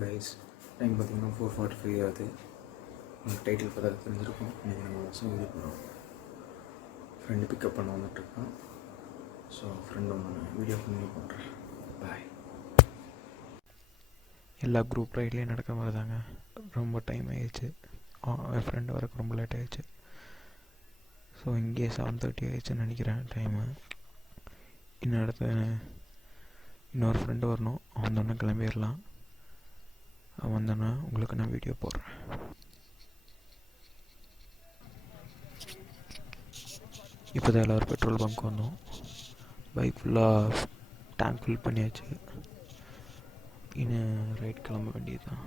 Guys, time பார்த்திங்கன்னா 4:45 ஆகுது. உங்களுக்கு டைட்டில் பார்த்தா தெரிஞ்சிருக்கும். இன்றைக்கி நம்ம masinagudi போகிறோம். ஃப்ரெண்டு பிக்கப் பண்ண வந்துட்டுருக்கான். ஸோ ஃப்ரெண்டு ஒன்று வீடியோ கண்டினியூ பண்ணுறேன். பாய். எல்லா குரூப் ரைட்லேயும் நடக்க மாதிரி தாங்க. ரொம்ப டைம் ஆயிடுச்சு. என் ஃப்ரெண்டு வரக்கு ரொம்ப லேட் ஆகிடுச்சு. ஸோ இங்கே 7:30 ஆகிடுச்சுன்னு நினைக்கிறேன் டைமு. இன்னும் அடுத்து இன்னொரு ஃப்ரெண்டு வரணும். அவன் தானே கிளம்பிடலாம். அவன் வந்தானே உங்களுக்கு நான் வீடியோ போடுறேன். இப்போ தான் எல்லோரும் பெட்ரோல் பங்க் வந்தோம். பைக் ஃபுல்லாக டேங்க் ஃபில் பண்ணியாச்சு. இன்னும் ரைட் கிளம்ப வேண்டியது தான்.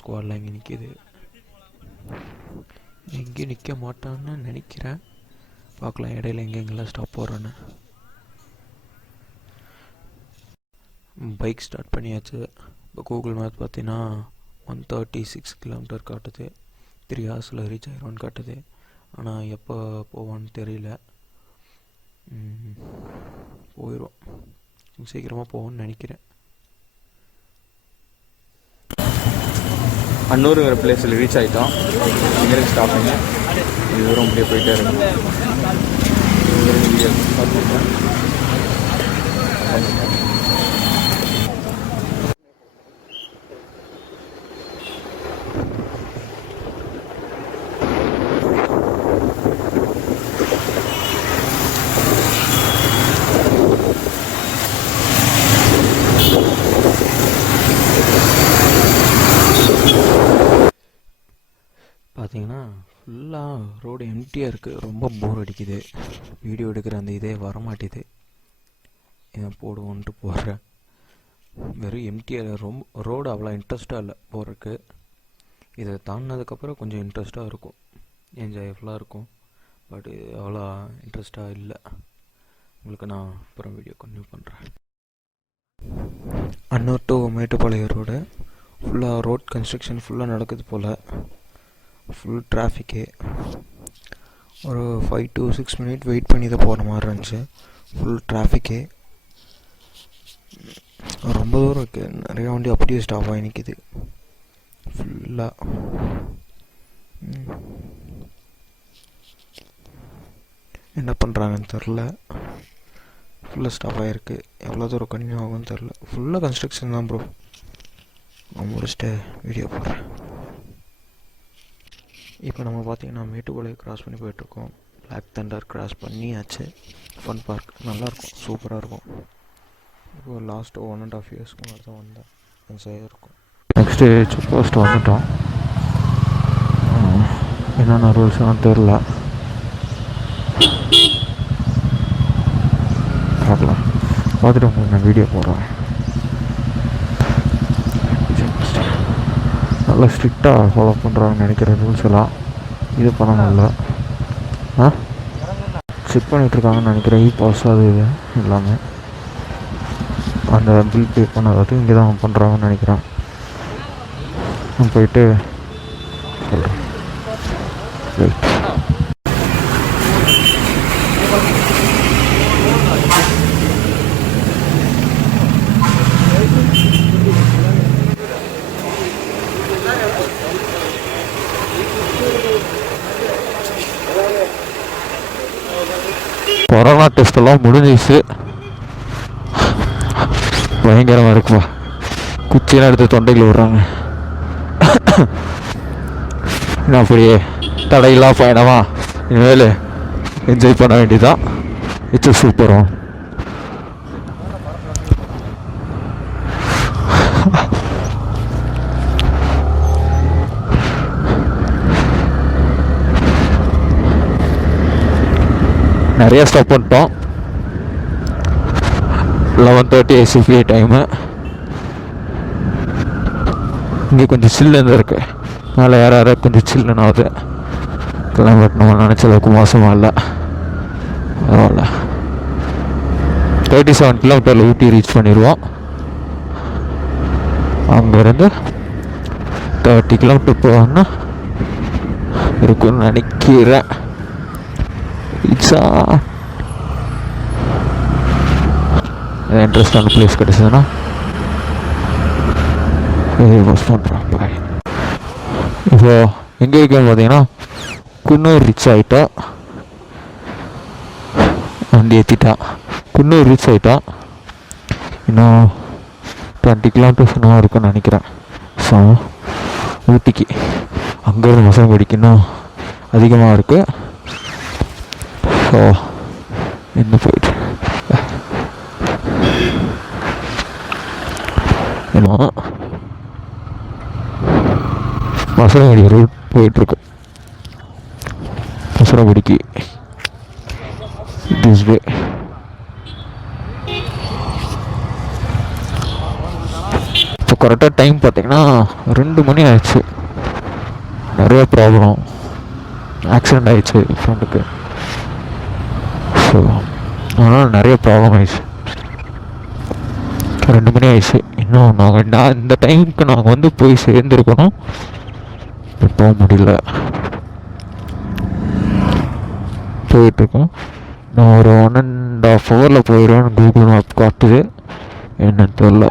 ஸ்குவாட்லாம் இங்கே நிற்கிது. எங்கேயும் நிற்க மாட்டான்னு நினைக்கிறேன். பார்க்கலாம் இடையில எங்கெங்கெல்லாம் ஸ்டாப் போடுறேன்னு. பைக் ஸ்டார்ட் பண்ணியாச்சு. இப்போ கூகுள் மேப் பார்த்தீங்கன்னா 136 கிலோமீட்டர் காட்டுது. 3 ஹவர்ஸில் ரீச் ஆகிரும்னு காட்டுது. ஆனால் எப்போ போவான்னு தெரியல. போயிடும், சீக்கிரமாக போவோன்னு நினைக்கிறேன். அன்னூருங்கிற பிளேஸில் ரீச் ஆகிட்டோம். இங்கே ஸ்டாப்பிங்க. இது தூரம் அப்படியே போயிட்டே இருக்கும். வீடியோ பார்த்துருக்கேன். பார்த்தீங்கன்னா ஃபுல்லாக ரோடு எம்டியாக இருக்குது. ரொம்ப போர் அடிக்குது. வீடியோ எடுக்கிற அந்த இதே வரமாட்டேது. இதை போடுவோன்ட்டு போடுறேன். வெறும் எம்டியாக ரொம்ப ரோடு அவ்வளோ இன்ட்ரெஸ்ட்டாக இல்லை போகிறதுக்கு. இதை தாண்டினதுக்கப்புறம் கொஞ்சம் இன்ட்ரெஸ்ட்டாக இருக்கும், என்ஜாய்ஃபுல்லாக இருக்கும். பட் அவ்வளோ இன்ட்ரெஸ்ட்டாக இல்லை. உங்களுக்கு நான் அப்புறம் வீடியோ கண்டினியூ பண்ணுறேன். அன்னூர் டு மேட்டுப்பாளையம் ரோடு ஃபுல்லாக ரோட் கன்ஸ்ட்ரக்ஷன் ஃபுல்லாக நடக்குது போல். Full traffic. ஒரு 5 to 6 மினிட் வெயிட் பண்ணி தான் போகிற மாதிரி இருந்துச்சு. Full traffic. ரொம்ப தூரம் இருக்குது. நிறையா வண்டி அப்படியே ஸ்டாப் ஆகி நிற்கிது ஃபுல்லாக. என்ன பண்ணுறாங்கன்னு தெரில. ஃபுல்லாக ஸ்டாப் ஆகிருக்கு. எவ்வளோ தூரம் கன்டினியூ ஆகும்னு தெரில. ஃபுல்லாக கன்ஸ்ட்ரக்ஷன் தான் ப்ரோ. நான் முடிச்சுட்டு வீடியோ போடுறேன். இப்போ நம்ம பார்த்திங்கன்னா மேட்டுப்பாளையம் கிராஸ் பண்ணி போயிட்டுருக்கோம். பிளாக் தண்டர் கிராஸ் பண்ணியாச்சு. ஃபன் பார்க் நல்லாயிருக்கும், சூப்பராக இருக்கும். இப்போ லாஸ்ட் 1.5 இயர்ஸ்க்கு முன்னாடி தான் வந்தேன். என்ஜாயாக இருக்கும். நெக்ஸ்ட்டு செக் போஸ்ட் வந்துட்டோம். என்னென்ன ரூல்ஸ்லாம் தெரில, பார்க்கலாம். பார்த்துட்டு உங்களுக்கு நான் வீடியோ போடுறேன். நல்லா ஸ்ட்ரிக்டாக ஃபாலோ பண்ணுறாங்கன்னு நினைக்கிற ரூல்ஸ் எல்லாம். இது பண்ணணும்ல, செக் பண்ணிகிட்ருக்காங்கன்னு நினைக்கிறேன். பாஸ் அது இது எல்லாமே அந்த பில் பே பண்ணதாவது இங்கே தான் பண்ணுறாங்கன்னு நினைக்கிறேன். நான் போயிட்டு சொல்கிறேன். ரைட். கொரோனா டெஸ்ட்டெல்லாம் முடிஞ்சிச்சு. பயங்கரமாக இருக்குப்பா. குச்சியெல்லாம் எடுத்து தொண்டையில் விடுறாங்க. என்ன அப்படியே தடையில்லா பயணமா இனிமேல் என்ஜாய் பண்ண வேண்டியதான். இட்ஸ் சூப்பரும். நிறையா ஸ்டாப் பண்ணிட்டோம். 11:30 ஐசிபி டைமு. இங்கே கொஞ்சம் சில்லுன்னு இருக்கு. மேலே யாராவது கொஞ்சம் சில்லுன்னு ஆகுது. கிளைமேட் நம்ம நினச்ச அளவுக்கு மோசமாக இல்லை, பரவாயில்ல. 37 கிலோமீட்டரில் ஊட்டி ரீச் பண்ணிடுவோம். அங்கேருந்து 30 கிலோமீட்டர் போகணுன்னா இருக்குன்னு நினைக்கிறேன். இன்ட்ரெஸ்டான பிளேஸ் கிடச்சதுன்னா பஸ் பண்ணுறேன். பாய். இப்போ எங்கே இருக்கேன்னு பார்த்தீங்கன்னா குன்னூர் ரீச் ஆகிட்டா, வண்டி ஏற்றிட்டா. குன்னூர் ரீச் ஆகிட்டா. இன்னும் 20 கிலோமீட்டர்ஸ் இன்னும் இருக்குன்னு நினைக்கிறேன். ஸோ ஊட்டிக்கு அங்கேருந்து மசனகுடிக்கு இன்னும் அதிகமாக இருக்குது. ஸோ இன்னும் போயிட்டு மசனகுடி ரூட் போயிட்டுருக்கு. மசனகுடிக்கு திஸ் வே. இப்போ கரெக்டாக டைம் பார்த்தீங்கன்னா 2 மணி ஆயிடுச்சு. நிறைய ப்ராப்ளம், ஆக்சிடெண்ட் ஆயிடுச்சு ஃப்ரெண்டுக்கு. ஸோ அதனால் நிறைய ப்ராப்ளம் ஆயிடுச்சு. 2 மணி ஆயிடுச்சு. இன்னும் நான் இந்த டைமுக்கு நாங்கள் வந்து போய் சேர்ந்துருக்கணும். போக முடியல. போயிட்டுருக்கோம். நான் ஒரு 1.5 ஹவரில் போயிடுவேன். கூகுள் மேப் காட்டுது. என்னன்னு தெரியல,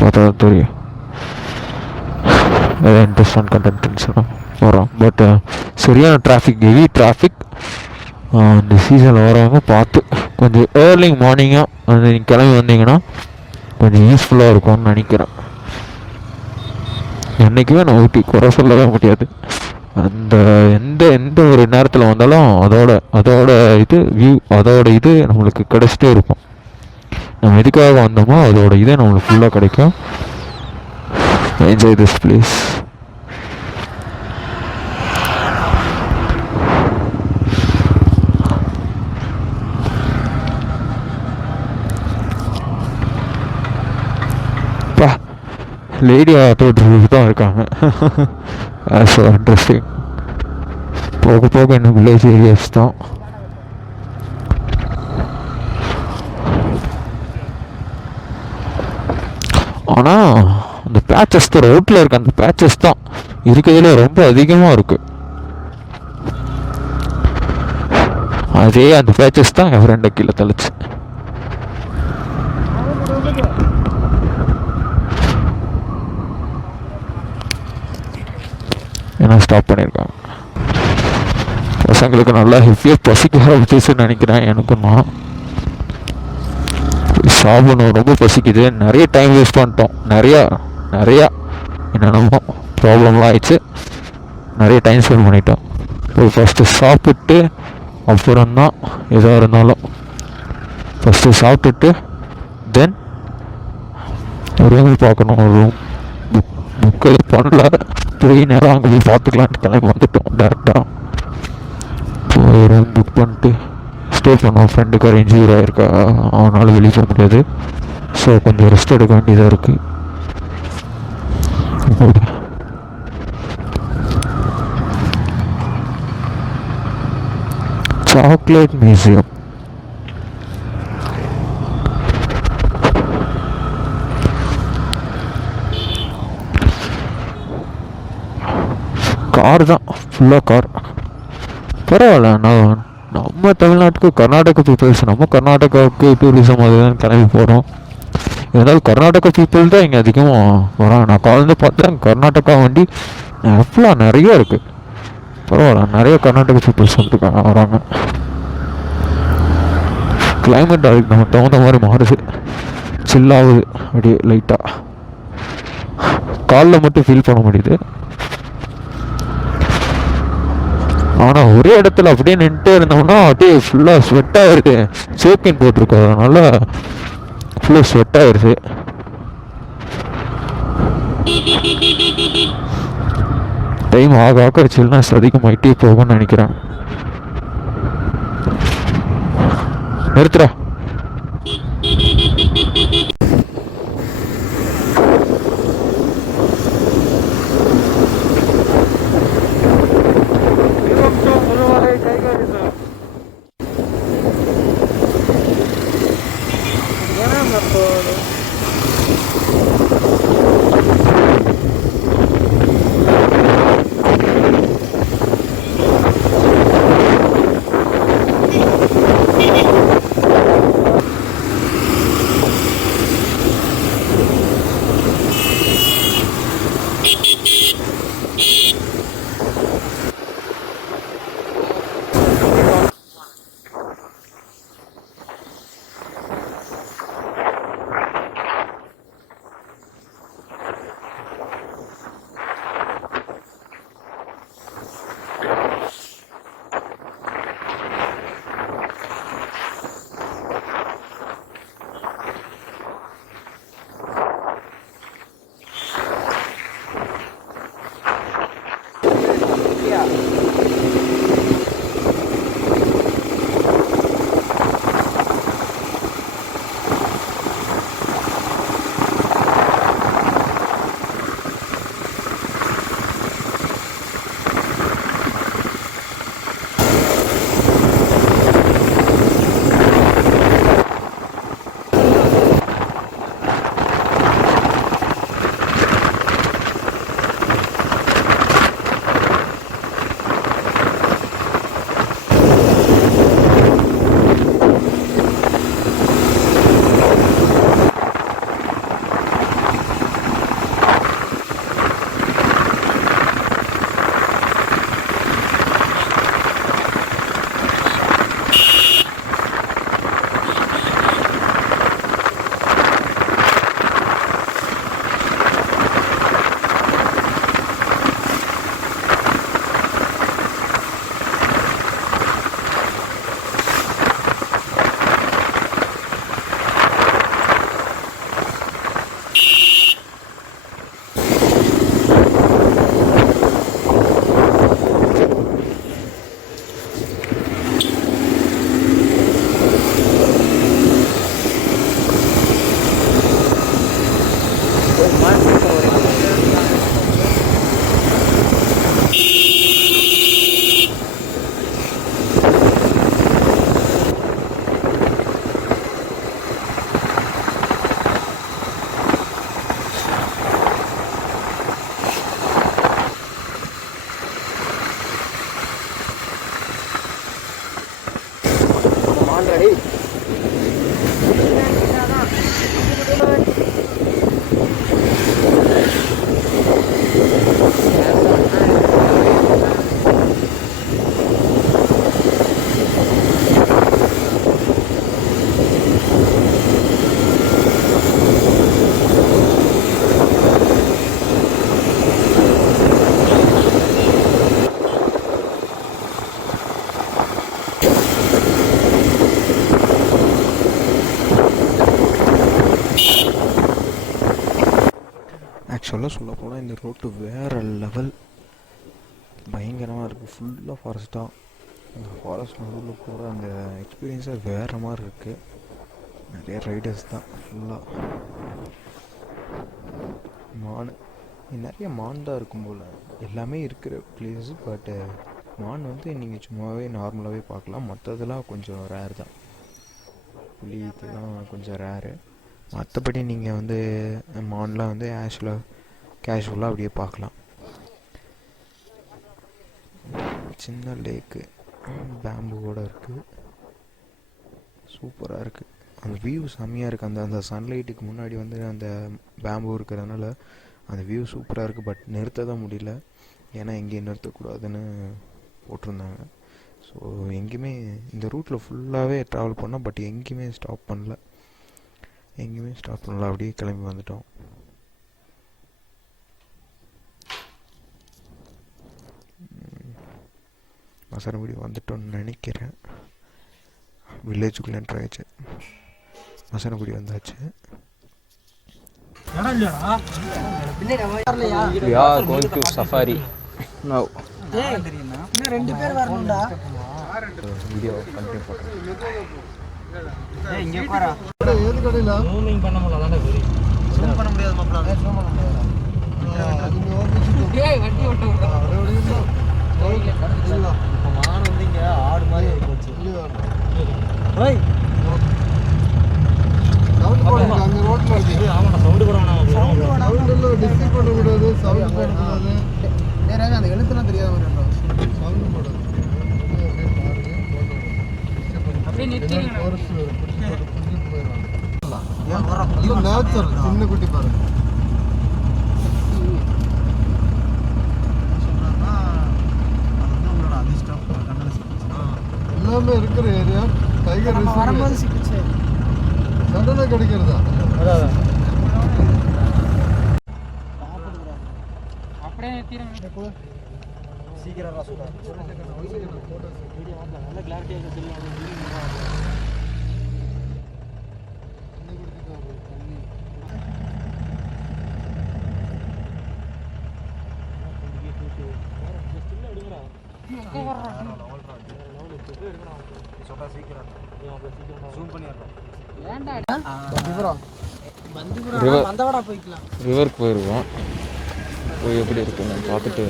பார்த்தா தெரியும். ஏதாவது இன்ட்ரெஸ்டான கண்டென்ட்ஸ்னா வரோம். பட் சரியான டிராஃபிக், ஹெவி டிராஃபிக். இந்த சீசனில் வரவங்க பார்த்து கொஞ்சம் ஏர்லி மார்னிங்காக வந்து நீங்கள் கிளம்பி வந்தீங்கன்னா கொஞ்சம் யூஸ்ஃபுல்லாக இருக்கும்னு நினைக்கிறேன். என்றைக்குமே நான் ஊட்டி குறை சொல்லவே முடியாது. அந்த எந்த ஒரு நேரத்தில் வந்தாலும் அதோட இது வியூ, அதோட இது நம்மளுக்கு கிடச்சிட்டே இருக்கும். நம்ம எதுக்காக வந்தோமோ அதோட இதே நம்மளுக்கு ஃபுல்லாக கிடைக்கும். Enjoy this place. Lady auto driver தான் இருக்காங்க. So interesting. போக போக இன்னும் வில்லேஜ் ஏரியாஸ் தான். ஆனால் அந்த பேச்சஸ் தான், ரோட்டில் இருக்க அந்த பேச்சஸ் தான் இருக்கிறதுல ரொம்ப அதிகமாக இருக்குது. அதே அந்த பேச்சஸ் தான் என் ஃப்ரெண்டை கீழே தள்ளிச்சு. ஏன்னா ஸ்டாப் பண்ணியிருக்காங்க. பசங்களுக்கு நல்லா ஹெவியாக பசிக்க ஆரம்பிச்சிச்சுன்னு நினைக்கிறேன். எனக்கும் நான் சாப்பிடணும், ரொம்ப பசிக்குது. நிறைய டைம் வேஸ்ட் பண்ணிட்டோம். நிறையா என்னென்னமோ ப்ராப்ளம்லாம் ஆயிடுச்சு. நிறைய டைம் ஸ்பெண்ட் பண்ணிட்டோம். ஒரு ஃபஸ்ட்டு சாப்பிட்டு அப்புறம்தான் எதாக இருந்தாலும். ஃபஸ்ட்டு சாப்பிட்டுட்டு தென் ரூம் பார்க்கணும். ரூம் புக்கு பண்ணல, போய் நேரம் அங்கே போய் பார்த்துக்கலான்ட்டு கிளம்பி வந்துட்டோம். டேரெக்டாக போய் ரூம் புக் பண்ணிட்டு ஸ்டே பண்ணோம். ஃப்ரெண்டுக்கு ஒரு இன்ஜூரி ஆகிருக்கா, அவனால் வெளியே போக முடியாது. ஸோ கொஞ்சம் ரெஸ்ட் எடுக்க வேண்டியதாக இருக்குது. Chocolate museum. கார் தான், ஃபுல்லாக கார். பரவாயில்ல. நம்ம தமிழ்நாட்டுக்கு கர்நாடகா பீப்புள்ஸ், நம்ம கர்நாடகாவுக்கு டூரிசம் அதுதான் கிளம்பி போகிறோம். இருந்தாலும் கர்நாடகா பீப்புள் தான் இங்கே அதிகமாக வராங்க. நான் காலேஜ் பார்த்தேன், கர்நாடகா வண்டி எவ்வளோ நிறைய இருக்குது. பரவாயில்ல, நிறைய கர்நாடகா பீப்புள்ஸ் வந்துருக்காங்க, வராங்க. கிளைமேட் அதுக்கு நம்ம தகுந்த மாதிரி மாறுது, சில்லாகுது அப்படியே லைட்டாக. காலில் மட்டும் ஃபீல் பண்ண முடியுது. ஆனால் ஒரே இடத்துல அப்படியே நின்றுட்டே இருந்தோம்னா அப்படியே ஃபுல்லாக ஸ்வெட் ஆகிடுது. சேக்கின் போட்டிருக்கோம், அதனால ஃபுல்லாக ஸ்வெட் ஆகிடுது. டைம் ஆக ஆக சில்னஸ் அதிகமாகிட்டே போகும்னு நினைக்கிறேன். நிறுத்துறா. ஆக்சுவலாக சொல்ல போனால் இந்த ரோட்டு வேறு லெவல், பயங்கரமாக இருக்குது. ஃபுல்லாக ஃபாரஸ்ட்டாக, அந்த ஃபாரஸ்ட் நடுவில் போகிற அந்த எக்ஸ்பீரியன்ஸே வேறு மாதிரி இருக்குது. நிறைய ரைடர்ஸ் தான் ஃபுல்லாக. மான், நிறைய மான் தான் இருக்கும் போல், எல்லாமே இருக்கிற பிளேஸு. பட்டு மான் வந்து நீங்கள் சும்மாவே நார்மலாகவே பார்க்கலாம். மற்றதெல்லாம் கொஞ்சம் ரேர் தான். புலி இதெல்லாம் கொஞ்சம் ரேரு. மற்றபடி நீங்கள் வந்து மான்லாம் வந்து கேஷுவலாக அப்படியே பார்க்கலாம். சின்ன லேக்கு, பேம்புவோடு இருக்குது, சூப்பராக இருக்குது. அந்த வியூ செம்மையாக இருக்குது. அந்த சன்லைட்டுக்கு முன்னாடி வந்து அந்த பேம்பு இருக்கிறதுனால அந்த வியூ சூப்பராக இருக்குது. பட் நிறுத்த தான் முடியல, ஏன்னா எங்கேயும் நிறுத்தக்கூடாதுன்னு போட்டிருந்தாங்க. ஸோ எங்கேயுமே இந்த ரூட்டில் ஃபுல்லாகவே ட்ராவல் பண்ணோம், பட் எங்கேயுமே ஸ்டாப் பண்ணல. அப்படியே கிளம்பி வந்துட்டோம். மசனகுடி வந்துட்டோன்னு நினைக்கிறேன். வில்லேஜுக்குள்ளே என்ட்ரு ஆயிடுச்சு. மசனகுடி வந்தாச்சு. We are going to safari now. இன்னும் 2 பேர் வரணும்டா. வீடியோ கண்டினியூ பண்ணுறேன். இங்கே உட்காரா. ஏது கடையில ஜூமிங் பண்ண முடியல. ஜூம் பண்ண முடியாது மாப்ள. ஜூம் பண்ண முடியாது. டேய் வண்டி ஓட்ட விடுறா. இப்போ மான் வந்து இங்க ஆடு மாதிரி ஆயி போச்சு. ஓய் சவுண்ட் போடுங்க. அந்த ரோட்ல இருக்கு. ஆமாடா சவுண்ட் போடுறானே. சவுண்ட்ல டிஸ்க் பண்ண கூடாது. சவுண்ட் போட கூடாது. டேய் ராஜா அந்த எழுத்துலாம் தெரியாத ஒரு சவுண்ட் போடுறது. அப்படியே நிறுத்திடுங்க. இது நேச்சர். சின்ன குட்டி பாருங்க. எல்லாமே இருக்கிற ஏரியா டைகர் வரும்போது சிக்கிச்சு சடனா கிடைக்கிறதா? அப்படியே நிறுத்திடுங்க. சீக்கிரம் ராசுடா. வீடியோ வந்து நல்ல கிளாரிட்டியா இருக்கு. ரிவருக்கு போயிருக்கோம். போய் எப்படி இருக்குன்னு பார்த்துட்டு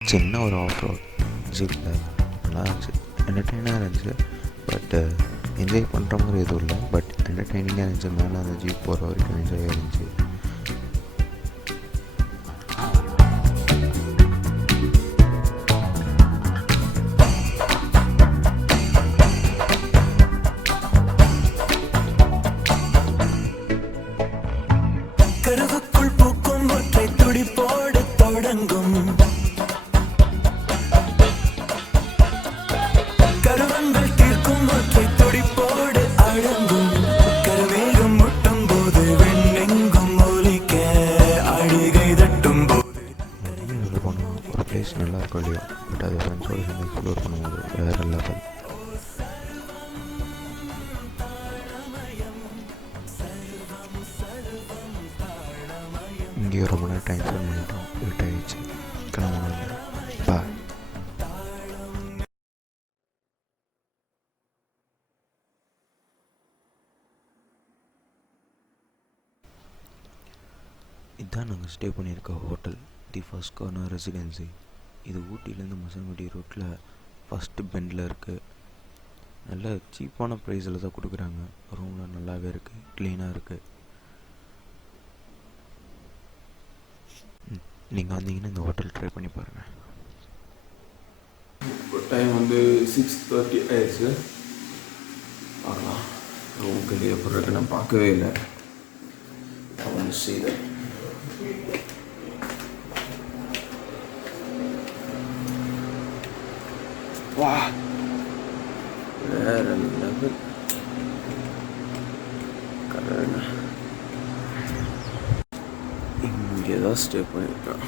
சின்ன ஒரு ஆஃப் ரோட் ஜீப்பில் நல்லா இருந்துச்சு, என்டர்டெயினாக இருந்துச்சு. பட் என்ஜாய் பண்ணுற மாதிரி எதுவும் இல்லை, பட் என்டர்டெய்னிங்காக இருந்துச்சு. மேலே அந்த ஜீப் போகிற வரைக்கும் என்ஜாயாக இருந்துச்சு. கருவுக்குள் பூக்கும் ஒற்றை துடிப்போடு தொடங்கும் கருவங்கள் தீர்க்கும் ஒற்றை துடிப்போடு அடங்கும் கருவேகம் முட்டும் போது வெண்ணெங்கும் ஒலிக்க அழுகை தட்டும் போது போனால் ஒரு பிளேஸ் நல்லா இருக்கும் இல்லையா, பட் அது ஃப்ரெண்ட்ஸோடு சேர்ந்து எக்ஸ்ப்ளோர் பண்ணும்போது வேறு லெவல். இங்கேயே ரொம்ப நேரம் டைம் ஸ்பெண்ட் பண்ணிட்டோம், லேட் ஆகிடுச்சு, கிளம்பணும். பாய். இதுதான் நாங்கள் ஸ்டே பண்ணியிருக்க hotel, the first corner residency. இது ஊட்டிலேருந்து மசனகுடி ரோட்டில் ஃபஸ்ட்டு பெண்டில் இருக்குது. நல்ல சீப்பான ப்ரைஸில் தான் கொடுக்குறாங்க. ரூம்லாம் நல்லாவே இருக்குது, க்ளீனாக இருக்குது. நீங்கள் வந்தீங்கன்னா இந்த ஹோட்டல் ட்ரை பண்ணி பாருங்கள். டைம் வந்து 6:30 ஆயிடுச்சு. பார்க்கலாம் ரூமுக்கு வெளியே போடுறதுக்கு நான் பார்க்கவே இல்லை. வந்து செய்த வா வேறு லெவல். இங்கே தான் ஸ்டே பண்ணியிருக்கேன்.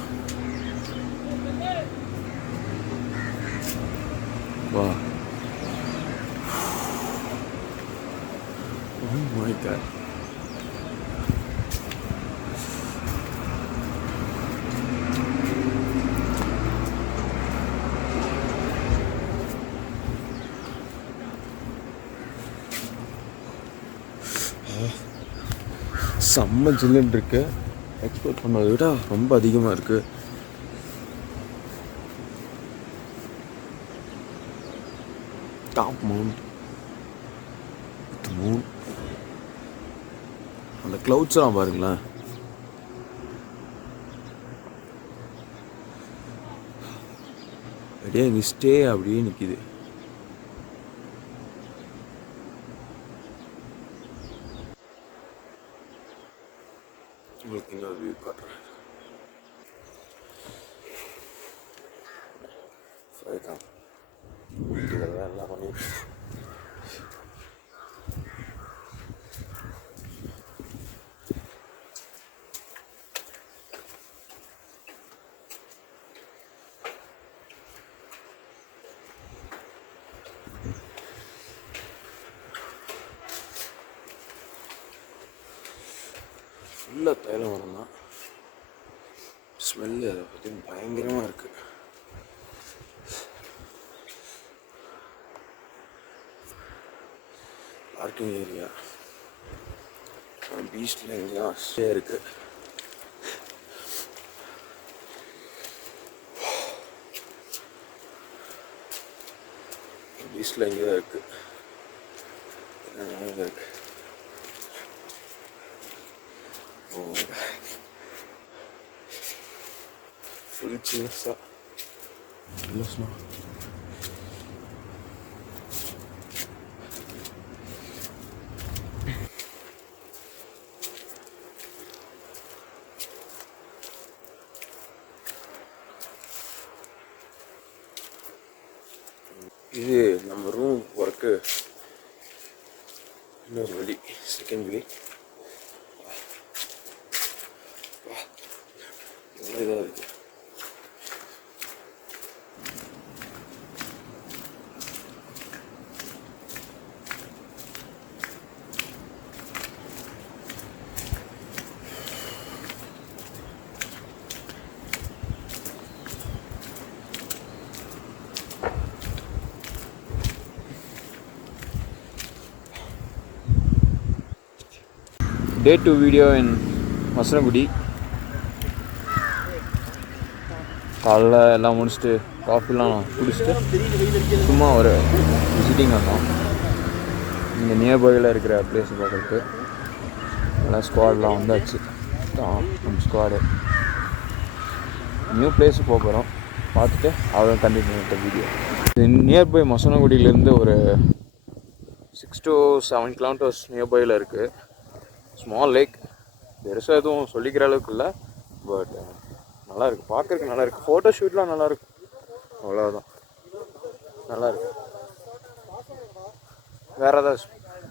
வா. Oh my God. செம்ம ஜில்லுன்னு இருக்கு. எக்ஸ்போர்ட் பண்ணதை விட ரொம்ப அதிகமாக இருக்கு. Top mount Moon. அந்த கிளவுட்ஸ் எல்லாம் பாருங்களேன். அப்படியே இங்கே ஸ்டே அப்படியே நிற்கிது. உங்களுக்கு இன்னொரு வியூ காட்டுறேன். இதெல்லாம் எல்லாம் பண்ணிட்டு ஃபுல்லாக தைலம் வரும் தான். ஸ்மெல்லு அதை பற்றி பயங்கரமாக இருக்குது. பார்க்கிங் ஏரியா பீச்சில் எங்கேயும் ஸ்டே இருக்குது. பீச்சில் எங்கேயோ இருக்குது. இருக்குது. ஃபுல் சில்ஸாக இல்லை ஸ்னோ. இது நம்ம ரூம் ஒர்க்கு இன்னொரு வழி, செகண்ட் வழி. இதாக இருக்குது. Day 2 video in masinagudi. காலைல எல்லாம் முடிச்சுட்டு காஃபிலாம் குடிச்சிட்டு சும்மா ஒரு விசிட்டிங் வந்தோம். இங்கே நியர்பையில் இருக்கிற பிளேஸ் பார்க்குறதுக்கு எல்லாம் ஸ்குவாட்லாம் வந்தாச்சு. நம்ம ஸ்குவாடு நியூ பிளேஸு போக போகிறோம். பார்த்துட்டு அவ்வளோ கண்டினியூ பண்ணுற வீடியோ. இது நியர்பை மசனகுடியிலேருந்து ஒரு 6 to 7 kilometers நியர்பையில் இருக்குது. ஸ்மால் லேக். பெருசாக எதுவும் சொல்லிக்கிற அளவுக்கு இல்லை, பட் நல்லாயிருக்கு, பார்க்குறதுக்கு நல்லாயிருக்கு. ஃபோட்டோ ஷூட்லாம் நல்லாயிருக்கு, அவ்வளோதான். நல்லாயிருக்கு. வேறு ஏதாவது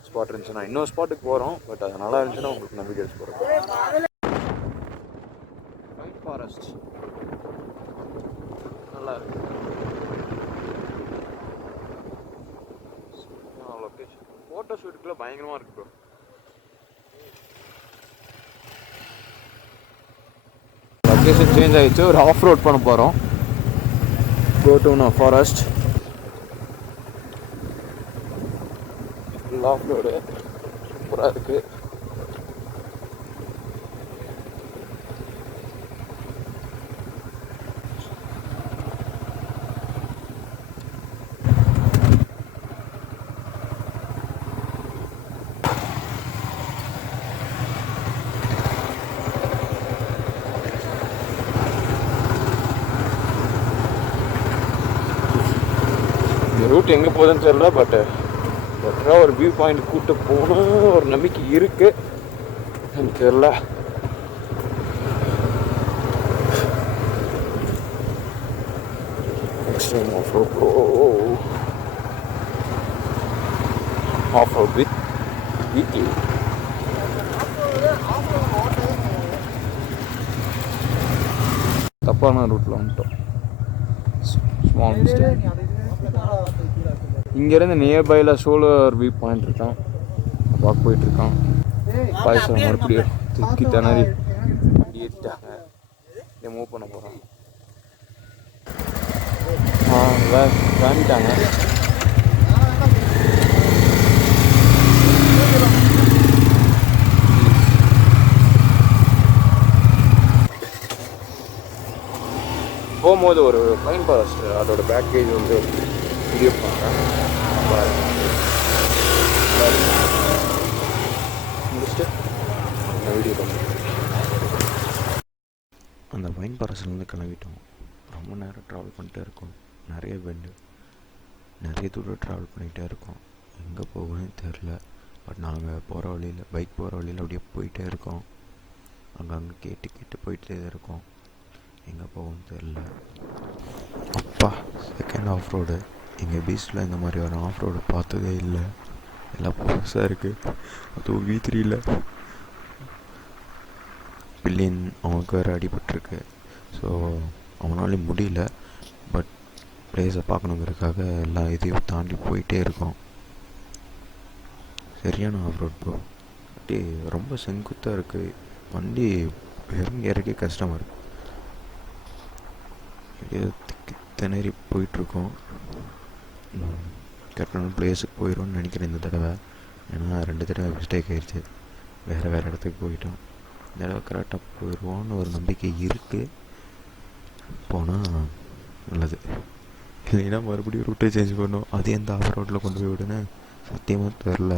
ஸ்பாட் இருந்துச்சுன்னா இன்னொரு ஸ்பாட்டுக்கு போகிறோம், பட் அது நல்லா இருந்துச்சுன்னா உங்களுக்கு நான் வீடியோஸ் போகிறேன். ஒயிட் ஃபாரஸ்ட் நல்லாயிருக்கு. லொக்கேஷன் ஃபோட்டோ ஷூட்டுக்குள்ளே பயங்கரமாக இருக்கு ப்ரோ. லொக்கேஷன் சேஞ்ச் ஆகிடுச்சு. ஒரு ஆஃப் ரோட் பண்ண போகிறோம். Go to forest. Full off road சூப்பராக இருக்குது. ரூட் எங்கே போகுதுன்னு தெரியல, பட் பெட்டராக ஒரு வியூ பாயிண்ட் கூப்பிட்டு போகணும் ஒரு நம்பிக்கை இருக்குது. எனக்கு தெரியல. Off road with weekly. தப்பான ரூட்டில் வந்துட்டோம். Small mistake. இங்கேருந்து நியர்பையில் ஷோலர் வியூ பாயிண்ட் இருக்கான், வாக் போயிட்டுருக்கான். பாய்ஸை மறுபடியும் தூக்கி திணறி ஏறிட்டாங்க. இதை மூவ் பண்ண போகிறோம். தாண்டிட்டாங்க. போகும்போது ஒரு பைன் ஃபாரஸ்ட் அதோட பேக்கேஜ் வந்து வீடியோ பண்ணுறேன். முடிச்சுட்டு வீடியோ பண்ணுறேன். அந்த பைன் ஃபாரஸ்ட்லேருந்து கிளம்பிட்டோம். ரொம்ப நேரம் ட்ராவல் பண்ணிட்டே இருக்கோம். நிறைய பெண்டு, நிறைய தூரம் ட்ராவல் பண்ணிகிட்டே இருக்கோம். எங்கே போகணும்னு தெரில. பட் நாங்கள் போகிற வழியில், பைக் போகிற வழியில் அப்படியே போயிட்டே இருக்கோம். அங்கங்கே கேட்டு போயிட்டே தான் இருக்கோம். எங்கே போகணும்னு தெரில. அப்பா, செகண்ட் ஆஃப் ரோடு. எங்கள் பீச்சில் இந்த மாதிரி ஒரு ஆஃப் ரோடு பார்த்ததே இல்லை. எல்லாம் புதுசாக இருக்குது. அதுவும் V3யில் பில்லியன் அவனுக்கு வேறு அடிபட்டிருக்கு. ஸோ அவனாலே முடியல. பட் பிளேஸை பார்க்கணுங்கிறதுக்காக எல்லா இதையும் தாண்டி போயிட்டே இருக்கோம். சரியான ஆஃப் ரோட் ப்ரோ. அப்படியே ரொம்ப செங்குத்தாக இருக்குது. வண்டி இறக்கி கஷ்டமாக இருக்குது. அப்படியே திணறி போயிட்டுருக்கோம். கரெக்டான பிளேஸுக்கு போயிடும்னு நினைக்கிறேன் இந்த தடவை. ஏன்னா 2 தடவை மிஸ்டேக் ஆகிடுச்சு. வேறு இடத்துக்கு போயிட்டோம். இந்த தடவை கரெக்டாக போயிடுவோன்னு ஒரு நம்பிக்கை இருக்குது. போனால் நல்லது. இல்லைன்னா மறுபடியும் ரூட்டை சேஞ்ச் பண்ணோம். அது எந்த ஆஃப் ரோட்டில் கொண்டு போய் விடுன்னு சத்தியமாக தெரில.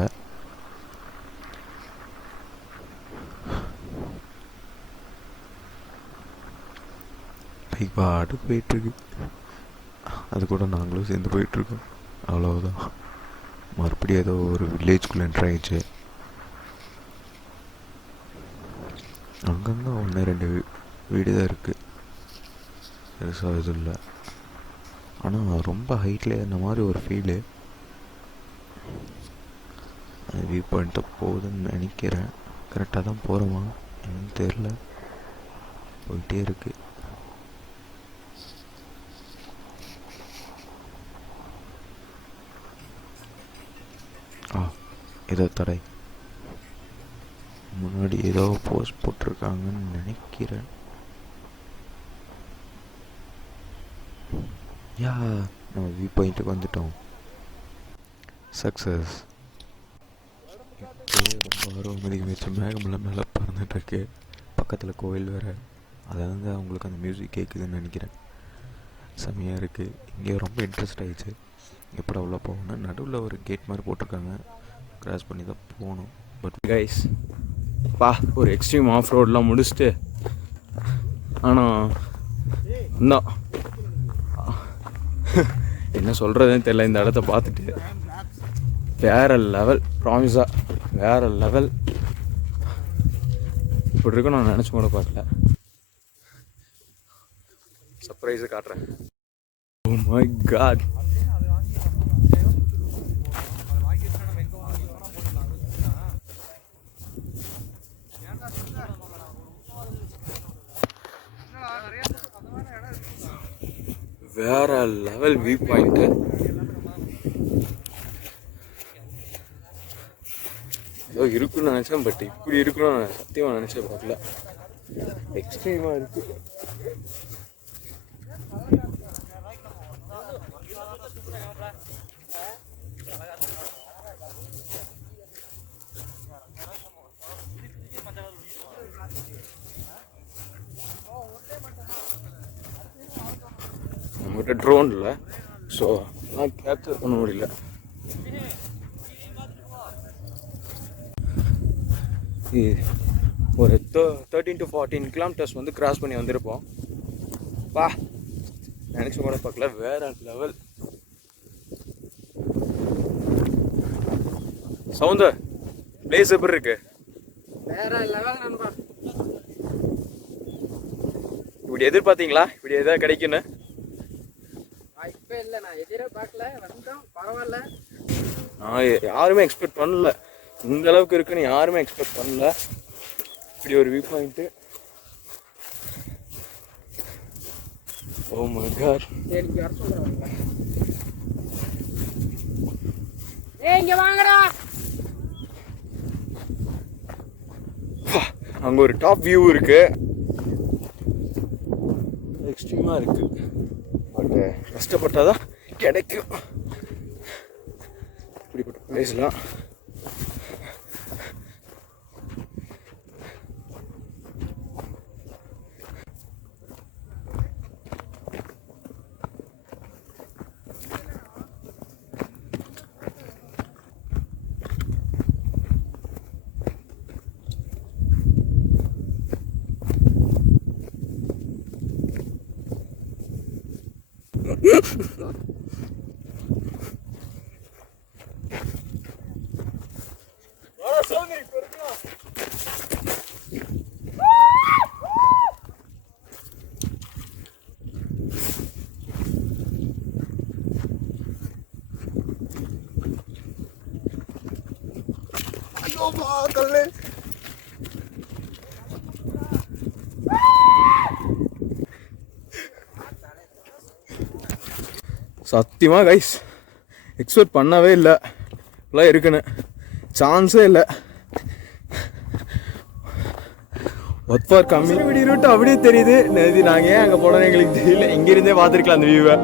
பைக் பாட்டு போயிட்டுருக்கு. அது கூட நாங்களும் சேர்ந்து போயிட்டுருக்கோம். அவ்வளோதான். மறுபடியும் ஏதோ ஒரு வில்லேஜ்குள்ளே என்ட்ரு ஆகிடுச்சு. அங்கங்கே 1-2 வீடு தான் இருக்குது. பெருசாக இது இல்லை. ஆனால் ரொம்ப ஹைட்டில் இந்த மாதிரி ஒரு ஃபீலு. அது வியூ பாயிண்ட் தான் போகுதுன்னு நினைக்கிறேன். கரெக்டாக தான் போகிறோமா என்னன்னு தெரில. போயிட்டே இருக்குது. ஏதோ தடை முன்னாடி ஏதோ போஸ்ட் போட்டிருக்காங்கன்னு நினைக்கிறேன். நம்ம வியூ பாயிண்ட்டுக்கு வந்துட்டோம். சக்ஸஸ். ரொம்ப ஆர்வம் அதிகமாகிடுச்சு. மேகமெல்லாம் மேலே பறந்துட்டுருக்கு. பக்கத்தில் கோவில் வேறு. அதாவது அவங்களுக்கு அந்த மியூசிக் கேட்குதுன்னு நினைக்கிறேன். செம்மையாக இருக்குது. இங்கே ரொம்ப இன்ட்ரெஸ்ட் ஆகிடுச்சு. எப்படா உள்ள போகணும். நடுவில் ஒரு கேட் மாதிரி போட்டிருக்காங்க. கிராஸ் பண்ணி தான் போகணும். பட் கைஸ் ஒரு எக்ஸ்ட்ரீம் ஆஃப் ரோடெலாம் முடிச்சுட்டு ஆனால் இன்னும் என்ன சொல்கிறதுன்னு தெரியல. இந்த இடத்த பார்த்துட்டு வேறு லெவல். ப்ராமிஸாக வேறு லெவல். இப்படி இருக்கும் நான் நினச்சி கூட பார்க்கல. சர்ப்ரைஸை காட்டுறேன். Oh my god. வேற லெவல் வியூ பாயிண்ட்டு. ஏதோ இருக்குன்னு நினச்சேன். பட் இப்படி இருக்குன்னு நான் சத்தியமாக நினச்சே பார்க்கல. எக்ஸ்ட்ரீமாக இருக்குது. நம்மகிட்ட ட்ரோன் இல்லை. ஸோ நான் கேப்சர் பண்ண முடியல. ஒரு 13 to 14 கிலோமீட்டர்ஸ் வந்து கிராஸ் பண்ணி வந்திருப்போம். நினச்சி கூட பார்க்கல. வேற லெவல். சவுந்த பிளேஸ் எப்படி இருக்கு? வேற லெவல் நண்பா. இப்படி எதிர்பார்த்தீங்களா இப்படி எதாவது கிடைக்குன்னு? இப்போ இல்லை, நான் எதிரே பார்க்கல. வந்தோம், பரவாயில்ல. யாருமே எக்ஸ்பெக்ட் பண்ணல, இந்த அளவுக்கு இருக்குன்னு யாருமே எக்ஸ்பெக்ட் பண்ணல. இப்படி ஒரு view point. Oh my god. இங்க வாங்கடா. அங்கே ஒரு டாப் வியூ இருக்கு, எக்ஸ்ட்ரீமாக இருக்கு. பட் கஷ்டப்பட்டாதான் கிடைக்கும் இப்படிப்பட்ட பிளேஸ்லாம். சத்தியமாக கைஸ் எக்ஸ்பெக்ட் பண்ணவே இல்லை இப்பெல்லாம் இருக்குன்னு, சான்ஸே இல்லை. ஒத்பார் கம்மி விடி ரூட் அப்படியே தெரியுது. நாங்கள் ஏன் அங்கே போனோன்னு எங்களுக்கு தெரியல, இங்கிருந்தே பார்த்துருக்கலாம் அந்த வியூவை.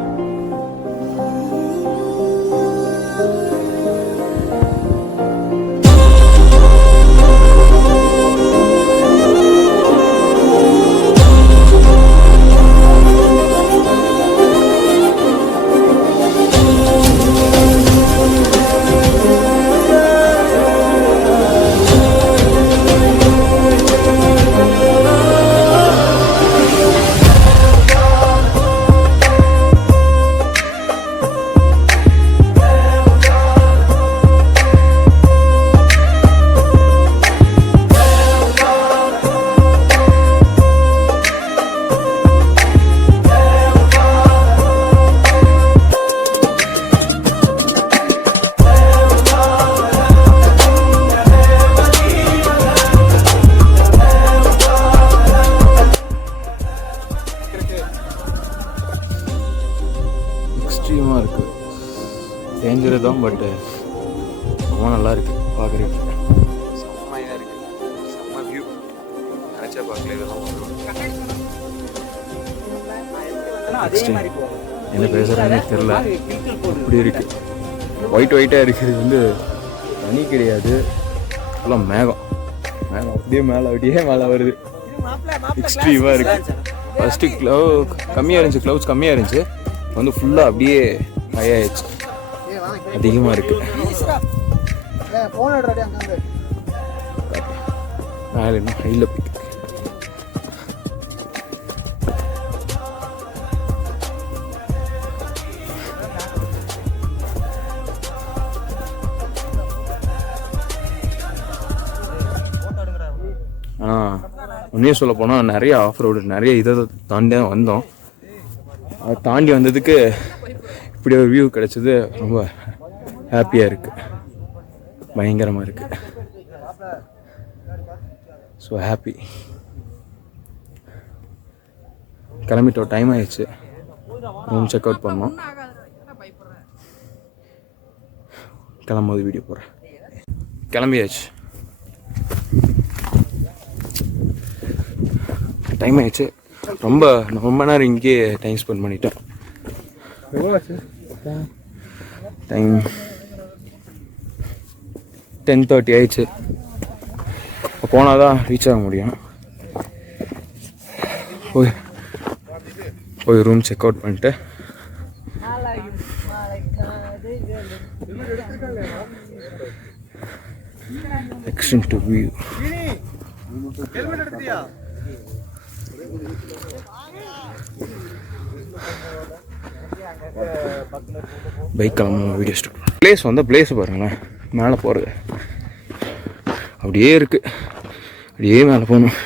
எக்ஸ்ட்ரீமாக இருக்குது, டேஞ்சரு தான். பட்டு ரொம்ப நல்லா இருக்குது பார்க்குறதுக்கு, செம்மையாக இருக்குது, செம்ம வியூ. நினச்சா பார்க்கல இதெல்லாம். என்ன பேசுகிறேன்னே தெரில, இப்படி இருக்குது. ஒயிட்டாக இருக்குது. இது வந்து தனி கிடையாது, எல்லாம் மேகம். மேகம் அப்படியே மேலே வருது. எக்ஸ்ட்ரீமாக இருக்குது. ஃபஸ்ட்டு கம்மியாக இருந்துச்சு, க்ளவுட்ஸ் கம்மியாக இருந்துச்சு. வந்து ஃபுல்லாக அப்படியே ஹையாகிடுச்சு, அதிகமாக இருக்குது. மேலே இன்னும் ஹையில் போய்க்கு. உண்மையாக சொல்ல போனால் நிறைய ஆஃப் ரோடு, நிறைய இதை தாண்டி தான் வந்தோம். அதை தாண்டி வந்ததுக்கு இப்படி ஒரு வியூ கிடச்சது ரொம்ப ஹாப்பியாக இருக்குது, பயங்கரமாக இருக்குது. So happy. கிளம்பிட்டோம், டைம் ஆயிடுச்சு, ரூம் செக் அவுட் பண்ணோம். கிளம்போது வீடியோ போடுறேன். கிளம்பியாச்சு, டைம் ஆயிடுச்சு. ரொம்ப நேரம் இங்கே டைம் ஸ்பெண்ட் பண்ணிட்டேன். டைம் 10:30 ஆயிடுச்சு. இப்போ போனால் தான் ரீச் ஆக முடியும். போய் ரூம் செக் அவுட் பண்ணிட்டு எக்ஸ்டெண்ட் டு வியூ. பைக் கிளம்பணும், வீடியோ ஸ்டார்ட். பிளேஸ் வந்து பிளேஸ் பாருங்களேன், மேலே போகிறது அப்படியே இருக்குது, அப்படியே மேலே போகணும்.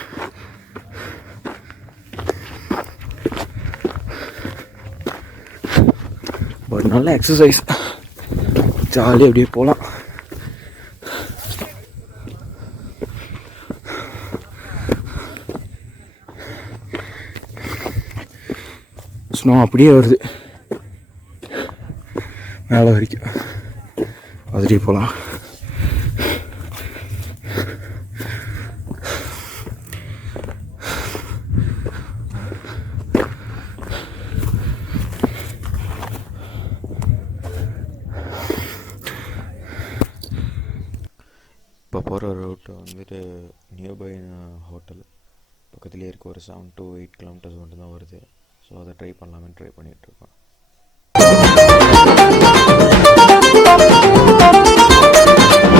பட் நல்ல எக்ஸசைஸ், ஜாலியாக அப்படியே போகலாம். ஸ்னோ அப்படியே வருது மேலே வரைக்கும். அதுலேயே போகலாம். இப்போ போகிற ரூட்டு வந்துட்டு நியர்பை ஹோட்டல் பக்கத்துலேயே இருக்க ஒரு 7 to 8 கிலோமீட்டர்ஸ் மட்டும் தான் வருது. ஸோ அதை ட்ரை பண்ணலாமே ட்ரை பண்ணிகிட்ருக்கோம்.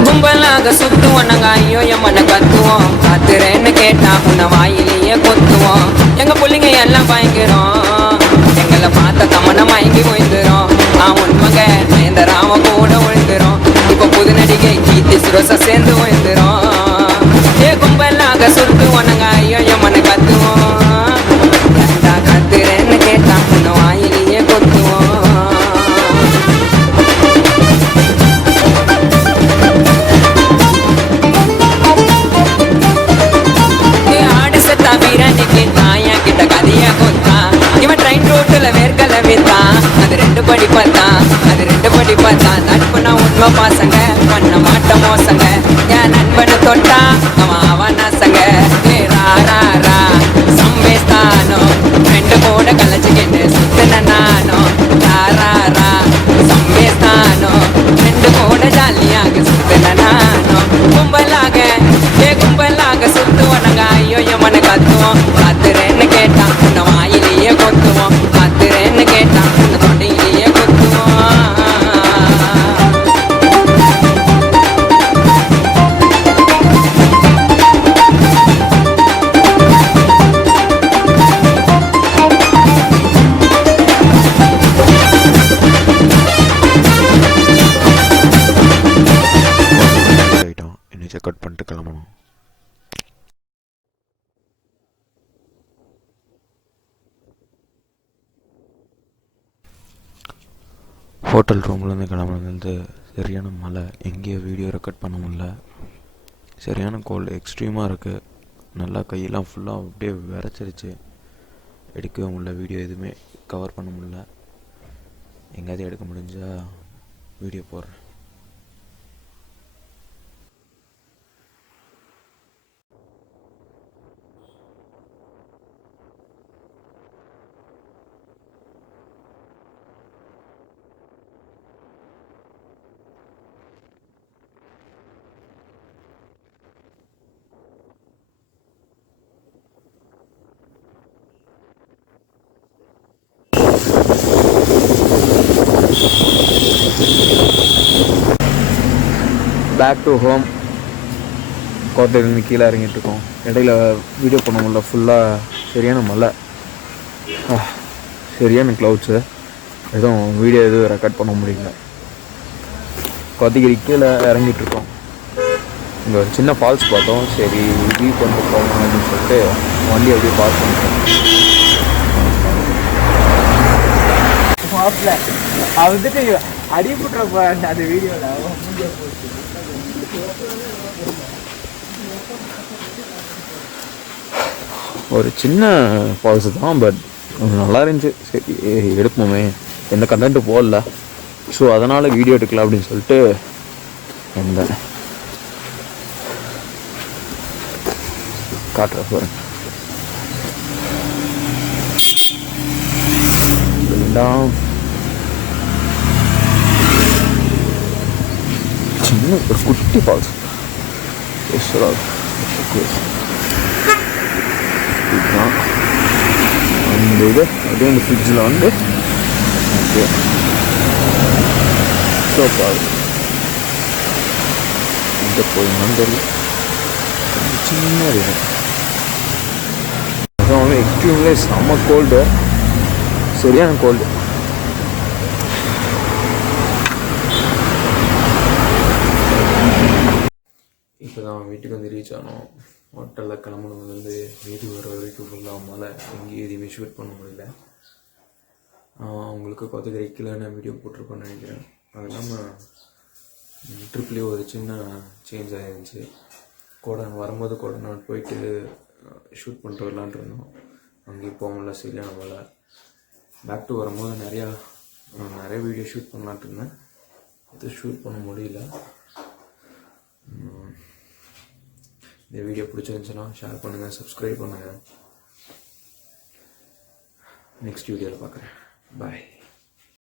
கும்பலாக சுத்துவோம் நாங்க, ஐயோ எம்மனை கத்துவோம். காத்துறேன்னு கேட்டா உன்னை வாயிலேயே கொத்துவோம். எங்க பிள்ளைங்க எல்லாம் பயங்கரம், எங்களை பார்த்த தமனை மயங்கி விழுந்துரும். உண்மைங்க நயன்தாராம கூட விழுந்துரும். இப்போ புது நடிகை கீர்த்தி சுரேஷா சேர்ந்து விழுந்துரும். கும்பலாக சுத்துவோம் நாங்க, ஐயோ எம்மனை கத்துவோம். ஏண்டா கத்துறேன்னு கேட்டா உன்னை வாயிலேயே கொத்துவோம். நட்புனா உண்மை பாசங்க, பண்ண மாட்ட மோசங்க. என் நண்பனை தொட்டா அவன் அவனாசங்க. ரா சம்பேஸ்தானோ ரெண்டு கூட கலைச்சிக்கிட்டு சுத்தின நானோ. ரா சம்பேஸ்தானோ ரெண்டு கூட ஜாலியாக சுத்தின நானோ. கும்பலாக சுத்துவோம் நாங்க, ஐயோ எம்மனை கத்துவோம். காத்துறேன்னு கேட்டா உன்னை வாயிலேயே கொத்துவோம். காத்துறேன்னு கேட்டா உன்னை தொண்டையிலேயே கொத்துவோம். இன்னும் செக் அவுட் பண்ணிட்டு கிளம்பணும். ஹோட்டல் ரூம்லேருந்து கிளம்புறது வந்து சரியான மழை, எங்கேயோ வீடியோ ரெக்கார்ட் பண்ண முடியல. சரியான கோல்டு எக்ஸ்ட்ரீமாக இருக்குது. நல்லா கையெல்லாம் ஃபுல்லாக அப்படியே விரைச்சிருச்சு. எடுக்கவே முடியல, வீடியோ எதுவுமே கவர் பண்ண முடியல. எங்கேயாவது எடுக்க முடிஞ்சால் வீடியோ போடுறேன். Back to home. கோட்டையிலேருந்து கீழே இறங்கிட்டுருக்கோம். இடையில வீடியோ பண்ண முடியல, ஃபுல்லாக சரியான மழை, சரியான க்ளவுட்ஸு. எதுவும் வீடியோ எதுவும் ரெக்கார்ட் பண்ண முடியல. கோத்தகிரி கீழே இறங்கிட்டுருக்கோம். இங்கே ஒரு சின்ன ஃபால்ஸ் பார்த்தோம். சரி வியூ பண்ணிட்டு போகலாம் அப்படின்னு சொல்லிட்டு வண்டி அப்படியே பார்க் பண்ணிட்டோம். வந்துட்டு அடிபட்டுற அந்த வீடியோவில் ஒரு சின்ன ஃபால்ஸு தான், பட் நல்லா இருந்துச்சு. சரி எடுப்போமே, எந்த கண்டென்ட்டும் போடல. ஸோ அதனால் வீடியோ எடுக்கலாம் அப்படின்னு சொல்லிட்டு வந்தேன். காட்டுறேன் பாருங்க. சின்ன ஒரு குட்டி ஃபால்ஸ். அந்த இது அப்படியே இந்த ஃப்ரிட்ஜில் வந்து ஓகே சோப்பாது இந்த போயின்னு தெரியல. சின்ன இது வந்து எக்ஸ்ட்ரீம்லே செம்ம கோல்டு, சரியான கோல்டு. இப்போ தான் வீட்டுக்கு வந்து ரீச் ஆனோம். ஹோட்டலில் கிளம்புனது வந்து வீடு வர வரைக்கும் ஃபுல்லாக மழை, எங்கேயும் எதுவுமே ஷூட் பண்ண முடியல. அவங்களுக்கு கோத்தகிரி கீழே நான் வீடியோ போட்டிருக்கோன்னு நினைக்கிறேன். அது இல்லாமல் ட்ரிப்லேயே ஒரு சின்ன சேஞ்ச் ஆகிருந்துச்சு. வரும்போது கோடநாடு போயிட்டு ஷூட் பண்ணிட்டு வரலான்ட்டு இருந்தோம். அங்கேயும் போக முடியல, சரியான மழை. பேக் டு வரும்போது நிறைய வீடியோ ஷூட் பண்ணலான்ட்டு இருந்தேன். இது ஷூட் பண்ண முடியல. இந்த வீடியோ பிடிச்சிருந்துச்சுன்னா ஷேர் பண்ணுங்கள், சப்ஸ்கிரைப் பண்ணுங்கள். நெக்ஸ்ட் வீடியோவில் பார்க்குறேன். பாய்.